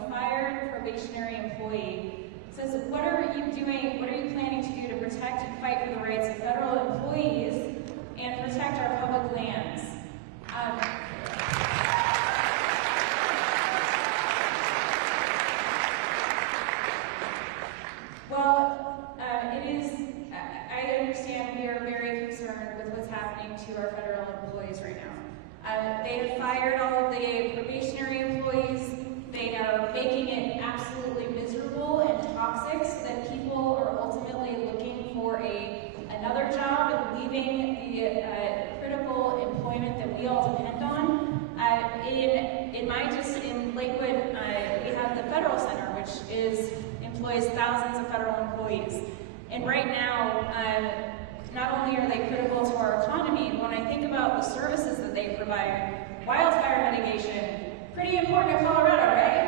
a fired probationary employee. It says, what are you doing, what are you planning to do to protect and fight for the rights of federal employees and protect our public lands? I understand we are very concerned with what's happening to our federal employees right now. They have fired all of the probationary employees. They are making it absolutely miserable and toxic so that people are ultimately looking for another job and leaving the critical employment that we all depend on. In Lakewood, we have the Federal Center, which employs thousands of federal employees. And right now, not only are they critical to our economy, when I think about the services that they provide, wildfire mitigation, pretty important to Colorado, right?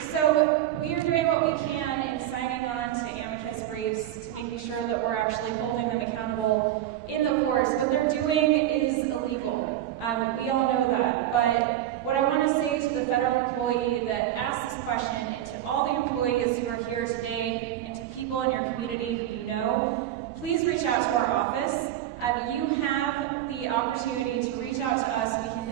So we are doing what we can in signing on to amicus briefs to making sure that we're actually holding them accountable in the courts. What they're doing is illegal. We all know that. But what I want to say to the federal employee that asked this question, and to all the employees who are here today, and to people in your community who you know, please reach out to our office. You have the opportunity to reach out to us. We can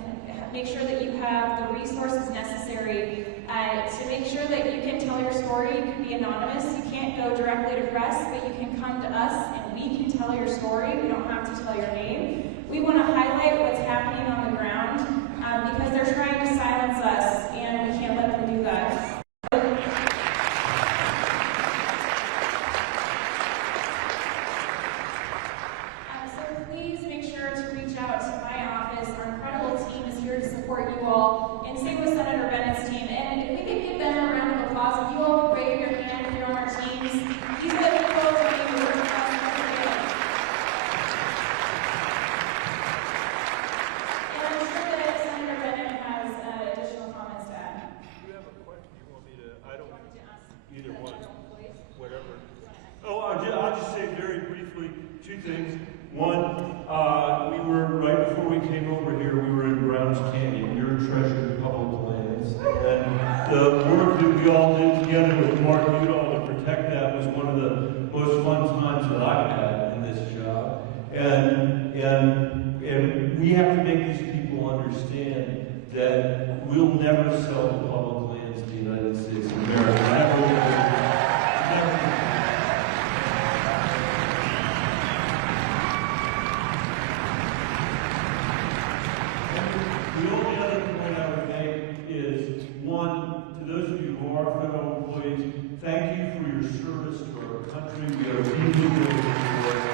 make sure that you have the resources necessary to make sure that you can tell your story. You can be anonymous. You can't go directly to press, but you can come to us and we can tell your story. We don't have to tell your name. We want to highlight what's happening on the ground because they're trying to silence us, and we can't let them do that. Support you all, and same with Senator Bennett's team. And if we could give them a round of applause, if you all could wave your hand if you're on our teams. These are the people who are doing the work for us every day. And I'm sure that Senator Bennett has additional comments to add. Do you have a question you want me to? I don't. Either one. Whatever. Oh, I'll just say very briefly two things. One, we were, right before we came over here, we were in Browns Canyon. We were treasuring public lands. And the work that we all did together with Mark Udall to protect that was one of the most fun times that I've had in this job. And we have to make these people understand that we'll never sell the public lands of the United States of America. The only other point I would make is, one, to those of you who are federal employees, thank you for your service to our country. We are deeply grateful for your work.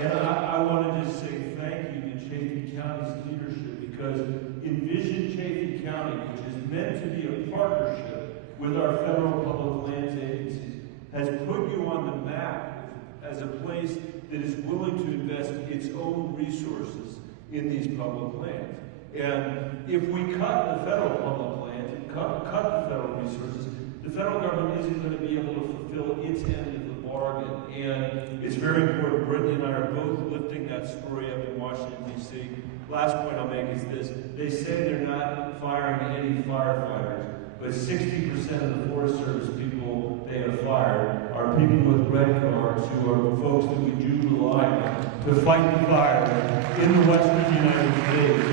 And I want to just say thank you to Chaffey County's leadership, because Envision Chaffey County, which is meant to be a partnership with our federal public lands agencies, has put you on the map as a place that is willing to invest its own resources in these public lands. And if we cut the federal public lands and cut the federal resources, the federal government isn't going to be able to fulfill its end of the bargain. And it's very important. Brittany and I are both lifting that story up in Washington, D.C. Last point I'll make is this. They say they're not firing any firefighters, but 60% of the Forest Service people they have fired are people with red cards who are folks that we do rely on to fight the fire in the western United States.